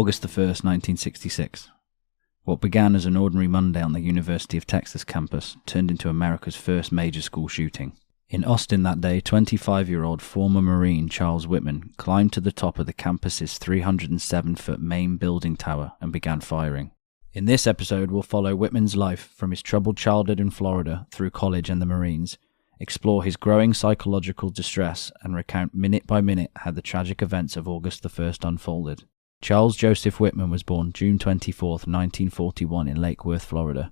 August 1st, 1966. What began as an ordinary Monday on the University of Texas campus turned into America's first major school shooting. In Austin that day, 25-year-old former Marine Charles Whitman climbed to the top of the campus's 307-foot main building tower and began firing. In this episode, we'll follow Whitman's life from his troubled childhood in Florida through college and the Marines, explore his growing psychological distress, and recount minute by minute how the tragic events of August 1st unfolded. Charles Joseph Whitman was born June 24, 1941 in Lake Worth, Florida.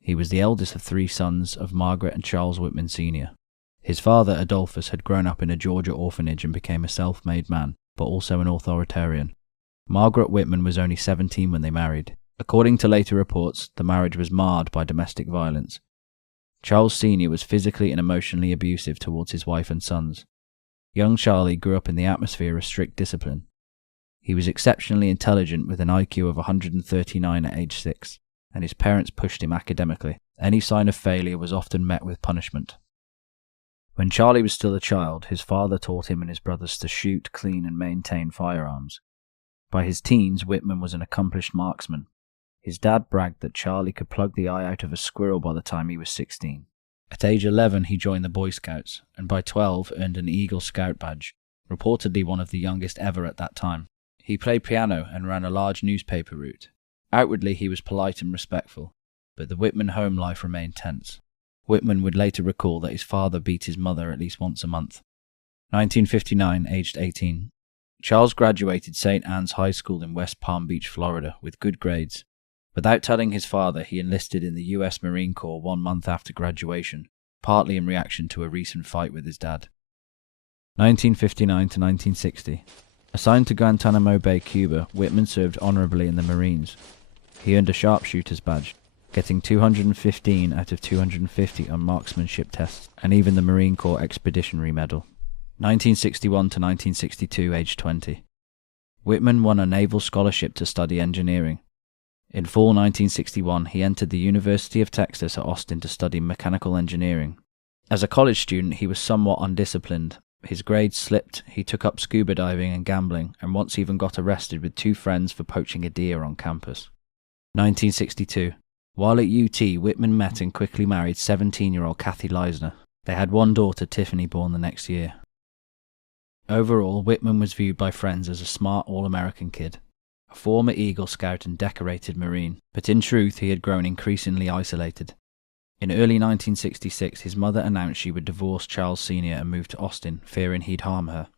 He was the eldest of 3 sons of Margaret and Charles Whitman Sr. His father, Adolphus, had grown up in a Georgia orphanage and became a self-made man, but also an authoritarian. Margaret Whitman was only 17 when they married. According to later reports, the marriage was marred by domestic violence. Charles Sr. was physically and emotionally abusive towards his wife and sons. Young Charlie grew up in the atmosphere of strict discipline. He was exceptionally intelligent with an IQ of 139 at age 6, and his parents pushed him academically. Any sign of failure was often met with punishment. When Charlie was still a child, his father taught him and his brothers to shoot, clean, and maintain firearms. By his teens, Whitman was an accomplished marksman. His dad bragged that Charlie could plug the eye out of a squirrel by the time he was 16. At age 11, he joined the Boy Scouts, and by 12 earned an Eagle Scout badge, reportedly one of the youngest ever at that time. He played piano and ran a large newspaper route. Outwardly, he was polite and respectful, but the Whitman home life remained tense. Whitman would later recall that his father beat his mother at least once a month. 1959, aged 18. Charles graduated St. Anne's High School in West Palm Beach, Florida, with good grades. Without telling his father, he enlisted in the U.S. Marine Corps 1 month after graduation, partly in reaction to a recent fight with his dad. 1959 to 1960. Assigned to Guantanamo Bay, Cuba, Whitman served honorably in the Marines. He earned a sharpshooter's badge, getting 215 out of 250 on marksmanship tests, and even the Marine Corps Expeditionary Medal. 1961 to 1962, age 20. Whitman won a naval scholarship to study engineering. In fall 1961, he entered the University of Texas at Austin to study mechanical engineering. As a college student, he was somewhat undisciplined. His grades slipped, he took up scuba diving and gambling, and once even got arrested with 2 friends for poaching a deer on campus. 1962. While at UT, Whitman met and quickly married 17-year-old Kathy Leisner. They had 1 daughter, Tiffany, born the next year. Overall, Whitman was viewed by friends as a smart all-American kid, a former Eagle Scout and decorated Marine, but in truth he had grown increasingly isolated. In early 1966, his mother announced she would divorce Charles Sr. and move to Austin, fearing he'd harm her.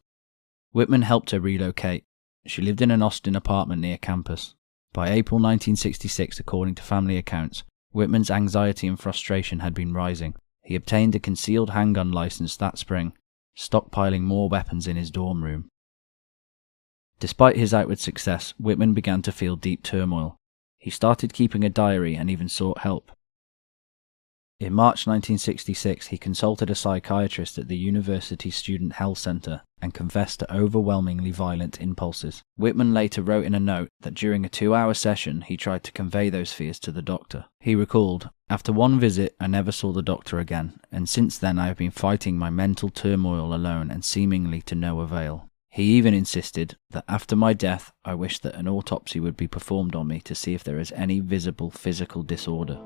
Whitman helped her relocate. She lived in an Austin apartment near campus. By April 1966, according to family accounts, Whitman's anxiety and frustration had been rising. He obtained a concealed handgun license that spring, stockpiling more weapons in his dorm room. Despite his outward success, Whitman began to feel deep turmoil. He started keeping a diary and even sought help. In March 1966, he consulted a psychiatrist at the University Student Health Center and confessed to overwhelmingly violent impulses. Whitman later wrote in a note that during a 2-hour session he tried to convey those fears to the doctor. He recalled, "After one visit, I never saw the doctor again, and since then I have been fighting my mental turmoil alone and seemingly to no avail." He even insisted that after my death, I wish that an autopsy would be performed on me to see if there is any visible physical disorder.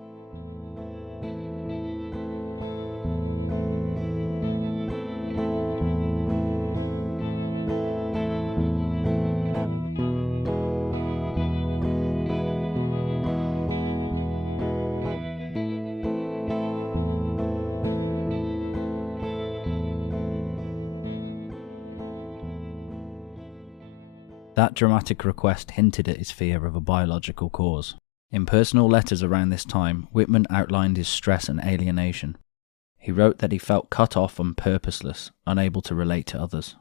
That dramatic request hinted at his fear of a biological cause. In personal letters around this time, Whitman outlined his stress and alienation. He wrote that he felt cut off and purposeless, unable to relate to others.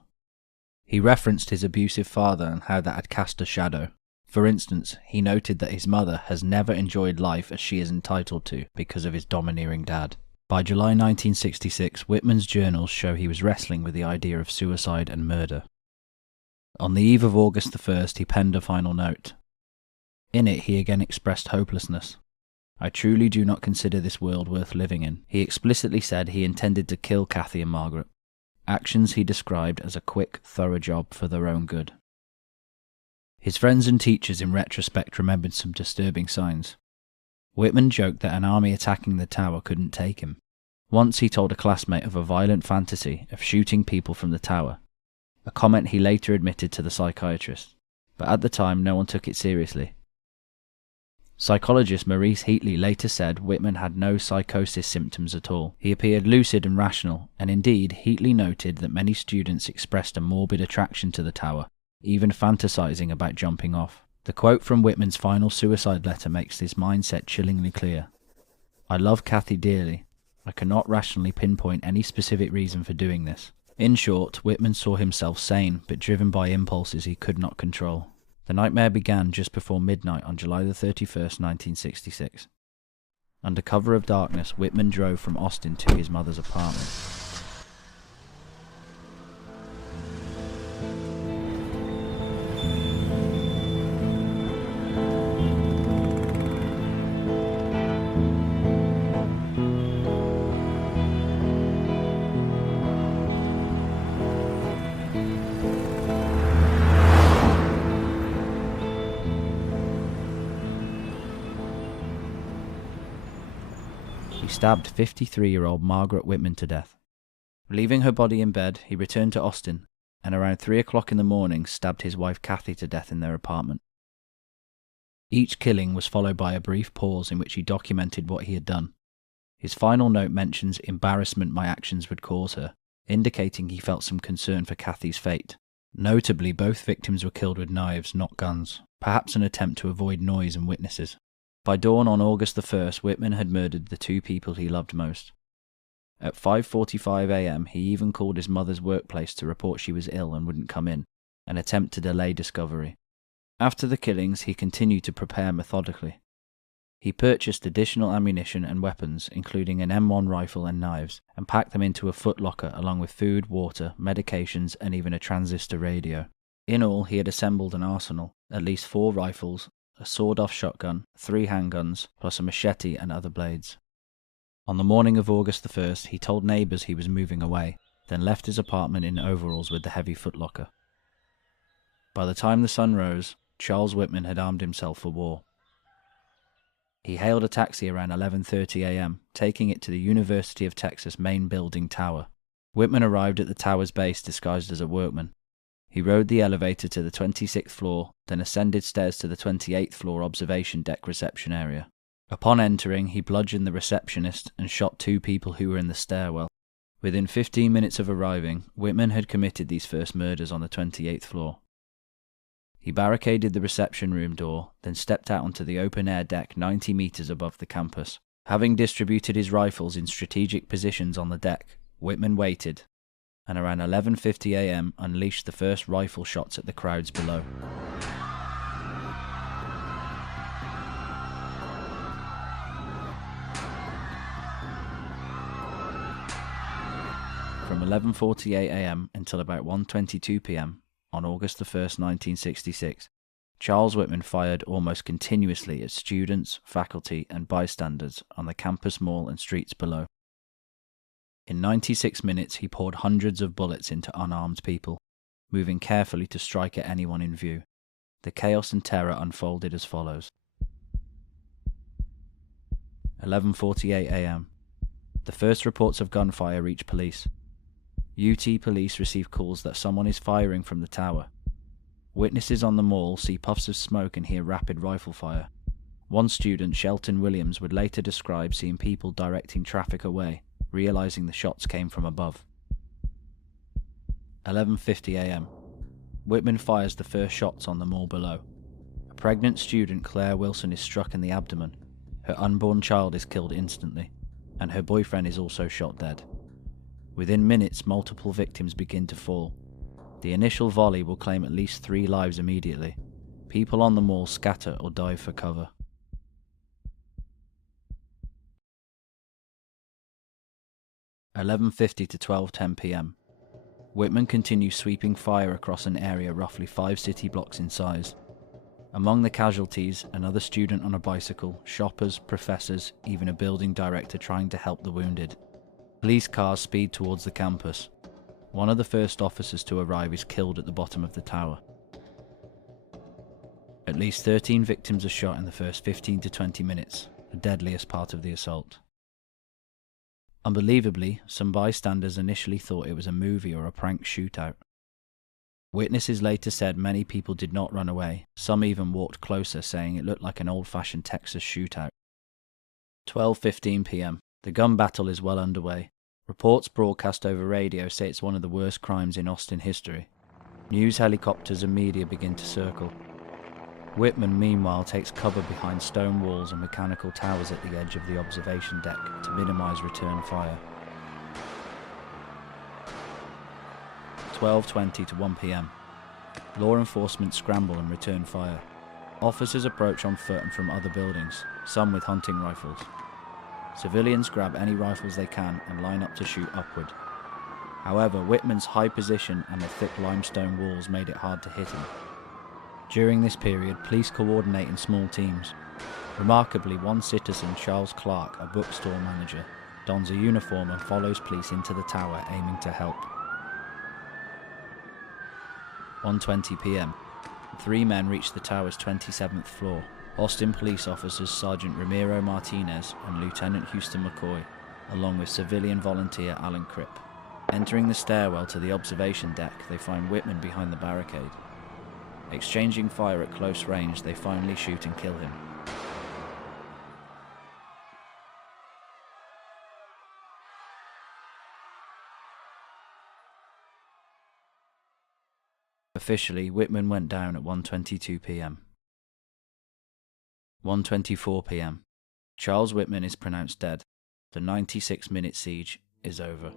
He referenced his abusive father and how that had cast a shadow. For instance, he noted that his mother has never enjoyed life as she is entitled to because of his domineering dad. By July 1966, Whitman's journals show he was wrestling with the idea of suicide and murder. On the eve of August 1st, he penned a final note. In it, he again expressed hopelessness. "I truly do not consider this world worth living in." He explicitly said he intended to kill Kathy and Margaret. Actions he described as a quick, thorough job for their own good. His friends and teachers in retrospect remembered some disturbing signs. Whitman joked that an army attacking the tower couldn't take him. Once he told a classmate of a violent fantasy of shooting people from the tower, a comment he later admitted to the psychiatrist, but at the time no one took it seriously. Psychologist Maurice Heatley later said Whitman had no psychosis symptoms at all. He appeared lucid and rational, and indeed Heatley noted that many students expressed a morbid attraction to the tower, even fantasizing about jumping off. The quote from Whitman's final suicide letter makes this mindset chillingly clear. "I love Kathy dearly. I cannot rationally pinpoint any specific reason for doing this." In short, Whitman saw himself sane, but driven by impulses he could not control. The nightmare began just before midnight on July 31st, 1966. Under cover of darkness, Whitman drove from Austin to his mother's apartment. He stabbed 53-year-old Margaret Whitman to death. Leaving her body in bed, he returned to Austin, and around 3 o'clock in the morning stabbed his wife Kathy to death in their apartment. Each killing was followed by a brief pause in which he documented what he had done. His final note mentions embarrassment my actions would cause her, indicating he felt some concern for Kathy's fate. Notably, both victims were killed with knives, not guns, perhaps an attempt to avoid noise and witnesses. By dawn on August the 1st, Whitman had murdered the two people he loved most. At 5:45 a.m, he even called his mother's workplace to report she was ill and wouldn't come in, an attempt to delay discovery. After the killings, he continued to prepare methodically. He purchased additional ammunition and weapons, including an M1 rifle and knives, and packed them into a footlocker along with food, water, medications, and even a transistor radio. In all, he had assembled an arsenal, at least 4 rifles, a sawed-off shotgun, 3 handguns, plus a machete and other blades. On the morning of August the 1st, he told neighbours he was moving away, then left his apartment in overalls with the heavy footlocker. By the time the sun rose, Charles Whitman had armed himself for war. He hailed a taxi around 11:30 a.m, taking it to the University of Texas main building tower. Whitman arrived at the tower's base disguised as a workman. He rode the elevator to the 26th floor, then ascended stairs to the 28th floor observation deck reception area. Upon entering, he bludgeoned the receptionist and shot 2 people who were in the stairwell. Within 15 minutes of arriving, Whitman had committed these first murders on the 28th floor. He barricaded the reception room door, then stepped out onto the open-air deck 90 meters above the campus. Having distributed his rifles in strategic positions on the deck, Whitman waited, and around 11:50 a.m. unleashed the first rifle shots at the crowds below. From 11:48 a.m. until about 1:22 p.m. on August 1st, 1966, Charles Whitman fired almost continuously at students, faculty, and bystanders on the campus mall and streets below. In 96 minutes, he poured hundreds of bullets into unarmed people, moving carefully to strike at anyone in view. The chaos and terror unfolded as follows. 11:48 a.m. The first reports of gunfire reach police. UT police receive calls that someone is firing from the tower. Witnesses on the mall see puffs of smoke and hear rapid rifle fire. One student, Shelton Williams, would later describe seeing people directing traffic away, realizing the shots came from above. 11:50 a.m. Whitman fires the first shots on the mall below. A pregnant student, Claire Wilson, is struck in the abdomen. Her unborn child is killed instantly, and her boyfriend is also shot dead. Within minutes, multiple victims begin to fall. The initial volley will claim at least 3 lives immediately. People on the mall scatter or dive for cover. (11:50 to 12:10 p.m. Whitman continues sweeping fire across an area roughly 5 city blocks in size. Among the casualties, another student on a bicycle, shoppers, professors, even a building director trying to help the wounded. Police cars speed towards the campus. One of the first officers to arrive is killed at the bottom of the tower. At least 13 victims are shot in the first 15 to 20 minutes, the deadliest part of the assault. Unbelievably, some bystanders initially thought it was a movie or a prank shootout. Witnesses later said many people did not run away, some even walked closer, saying it looked like an old-fashioned Texas shootout. 12:15 p.m. The gun battle is well underway. Reports broadcast over radio say it's one of the worst crimes in Austin history. News helicopters and media begin to circle. Whitman, meanwhile, takes cover behind stone walls and mechanical towers at the edge of the observation deck to minimize return fire. 12:20 to 1 p.m. Law enforcement scramble and return fire. Officers approach on foot and from other buildings, some with hunting rifles. Civilians grab any rifles they can and line up to shoot upward. However, Whitman's high position and the thick limestone walls made it hard to hit him. During this period, police coordinate in small teams. Remarkably, one citizen, Charles Clark, a bookstore manager, dons a uniform and follows police into the tower, aiming to help. 1:20 p.m. 3 men reach the tower's 27th floor. Austin police officers Sergeant Ramiro Martinez and Lieutenant Houston McCoy, along with civilian volunteer Alan Cripp. Entering the stairwell to the observation deck, they find Whitman behind the barricade. Exchanging fire at close range, they finally shoot and kill him. Officially, Whitman went down at 1:22 p.m. 1:24 p.m. Charles Whitman is pronounced dead. The 96-minute siege is over.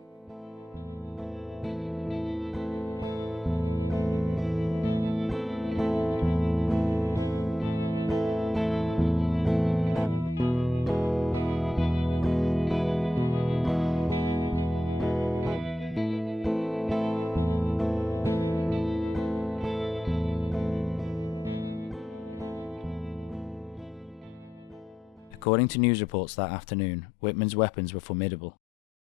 According to news reports that afternoon, Whitman's weapons were formidable.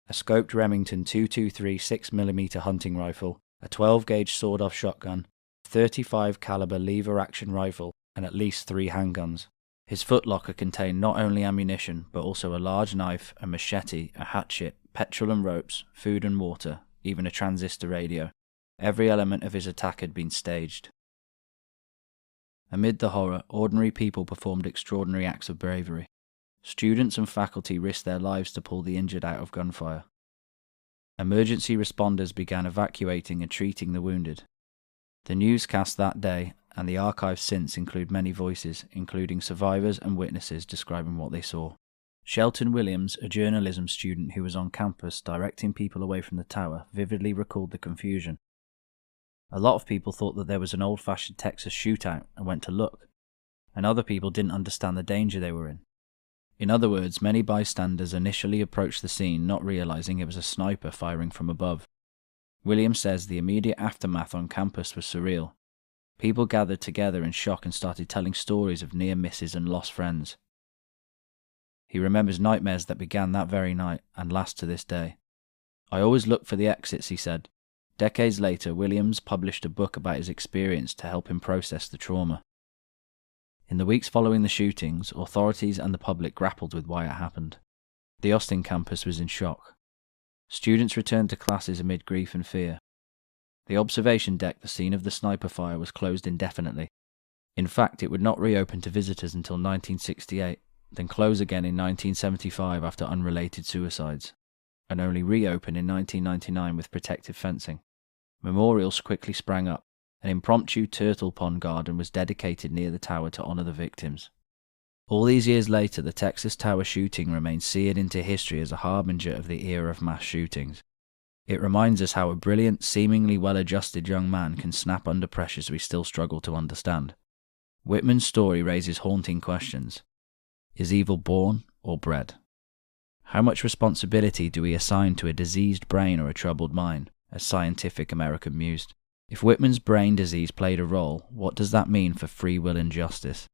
A scoped Remington 223 6mm hunting rifle, a 12-gauge sawed-off shotgun, a 35 caliber lever-action rifle, and at least 3 handguns. His footlocker contained not only ammunition, but also a large knife, a machete, a hatchet, petrol and ropes, food and water, even a transistor radio. Every element of his attack had been staged. Amid the horror, ordinary people performed extraordinary acts of bravery. Students and faculty risked their lives to pull the injured out of gunfire. Emergency responders began evacuating and treating the wounded. The newscast that day, and the archives since, include many voices, including survivors and witnesses describing what they saw. Shelton Williams, a journalism student who was on campus directing people away from the tower, vividly recalled the confusion. A lot of people thought that there was an old-fashioned Texas shootout and went to look, and other people didn't understand the danger they were in. In other words, many bystanders initially approached the scene not realizing it was a sniper firing from above. Williams says the immediate aftermath on campus was surreal. People gathered together in shock and started telling stories of near misses and lost friends. He remembers nightmares that began that very night and last to this day. I always look for the exits, he said. Decades later, Williams published a book about his experience to help him process the trauma. In the weeks following the shootings, authorities and the public grappled with why it happened. The Austin campus was in shock. Students returned to classes amid grief and fear. The observation deck, the scene of the sniper fire, was closed indefinitely. In fact, it would not reopen to visitors until 1968, then close again in 1975 after unrelated suicides, and only reopen in 1999 with protective fencing. Memorials quickly sprang up. An impromptu turtle pond garden was dedicated near the tower to honor the victims. All these years later, the Texas Tower shooting remains seared into history as a harbinger of the era of mass shootings. It reminds us how a brilliant, seemingly well-adjusted young man can snap under pressures we still struggle to understand. Whitman's story raises haunting questions. Is evil born or bred? How much responsibility do we assign to a diseased brain or a troubled mind, as Scientific American mused? If Whitman's brain disease played a role, what does that mean for free will and justice?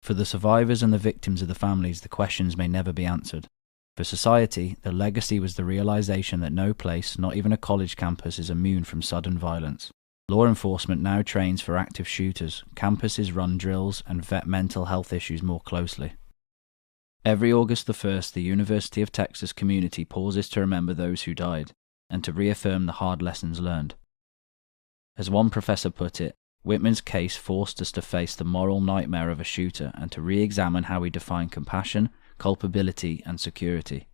For the survivors and the victims of the families, the questions may never be answered. For society, the legacy was the realization that no place, not even a college campus, is immune from sudden violence. Law enforcement now trains for active shooters, campuses run drills, and vet mental health issues more closely. Every August the 1st, the University of Texas community pauses to remember those who died, and to reaffirm the hard lessons learned. As one professor put it, Whitman's case forced us to face the moral nightmare of a shooter and to re-examine how we define compassion, culpability, and security.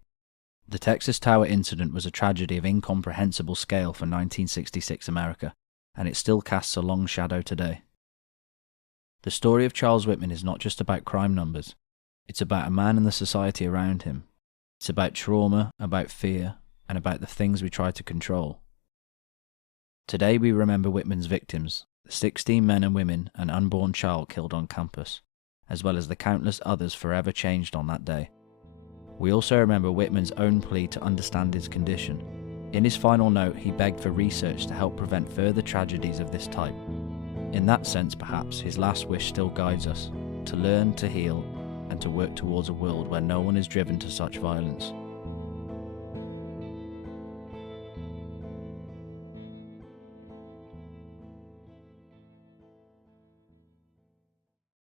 The Texas Tower incident was a tragedy of incomprehensible scale for 1966 America, and it still casts a long shadow today. The story of Charles Whitman is not just about crime numbers. It's about a man and the society around him. It's about trauma, about fear, and about the things we try to control. Today we remember Whitman's victims, the 16 men and women and unborn child killed on campus, as well as the countless others forever changed on that day. We also remember Whitman's own plea to understand his condition. In his final note, he begged for research to help prevent further tragedies of this type. In that sense, perhaps, his last wish still guides us, to learn, to heal, and to work towards a world where no one is driven to such violence.